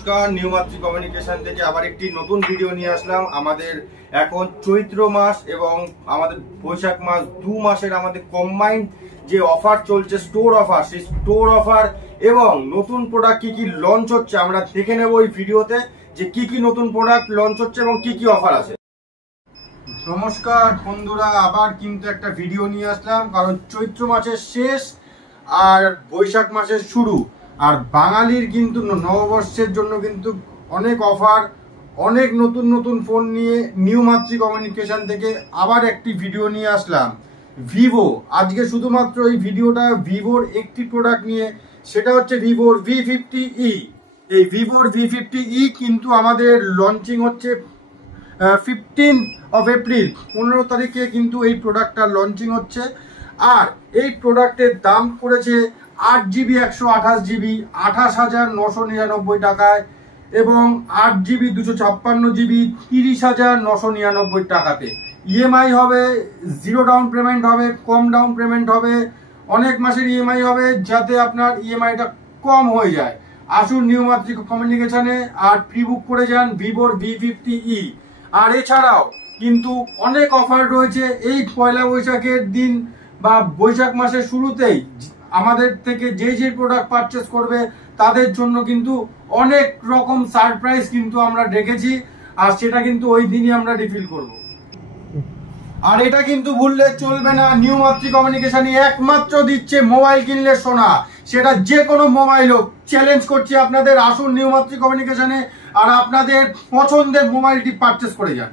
নমস্কার, নিউ মাতৃ কমিউনিকেশন থেকে আবার একটি নতুন ভিডিও নিয়ে আসলাম। আমাদের এখন চৈত্র মাস এবং আমাদের বৈশাখ মাস, 2 মাসের আমাদের কম্বাইন্ড যে অফার চলছে, স্টোর অফার, সেই স্টোর অফার এবং নতুন প্রোডাক্ট কি কি লঞ্চ হচ্ছে আমরা দেখে নেব এই ভিডিওতে, যে কি কি নতুন প্রোডাক্ট লঞ্চ হচ্ছে এবং কি কি অফার আছে। নমস্কার বন্ধুরা, আবার কিন্তু একটা ভিডিও নিয়ে আসলাম, কারণ চৈত্র মাসের শেষ আর বৈশাখ মাসের শুরু, আর বাঙালির কিন্তু নববর্ষের জন্য কিন্তু অনেক অফার, অনেক নতুন নতুন ফোন নিয়ে নিউ মাতৃ কমিউনিকেশন থেকে আবার একটি ভিডিও নিয়ে আসলাম। ভিভো, আজকে শুধুমাত্র এই ভিডিওটা ভিভোর একটি প্রোডাক্ট নিয়ে, সেটা হচ্ছে ভিভোর V50e। এই ভিভোর V50e কিন্তু আমাদের লঞ্চিং হচ্ছে 15 এপ্রিল, 15 তারিখে কিন্তু এই প্রোডাক্টটা লঞ্চিং হচ্ছে। আর এই প্রোডাক্টের দাম পড়েছে 8GB 128GB 28,999 টাকায় এবং 8GB 256GB 30,999 টাকাতে। ইএমআই হবে, জিরো ডাউন পেমেন্ট হবে, কম ডাউন পেমেন্ট হবে, অনেক মাসের ইএমআই হবে, যাতে আপনার ইএমআইটা কম হয়ে যায়। আসুন নিউ মাতৃ কমিউনিকেশনে আর প্রি বুক করে যান ভিভোর V50e। আর এছাড়াও কিন্তু অনেক অফার রয়েছে এই পয়লা বৈশাখের দিন বা বৈশাখ মাসের শুরুতেই। আমাদের থেকে যে প্রোডাক্ট পারচেস করবে তাদের জন্য কিন্তু অনেক রকম সারপ্রাইজ কিন্তু আমরা রেখেছি, আর সেটা কিন্তু ওই দিনই আমরা রিফিল করব। আর এটা কিন্তু ভুললে চলবে না, নিউ মাতৃ কমিউনিকেশনই একমাত্র দিচ্ছে মোবাইল কিনলে সোনা, সেটা যে কোনো মোবাইল হোক। চ্যালেঞ্জ করছি আপনাদের, আসুন নিউ মাতৃ কমিউনিকেশনে আর আপনাদের পছন্দের মোবাইলটি পারচেস করে যান।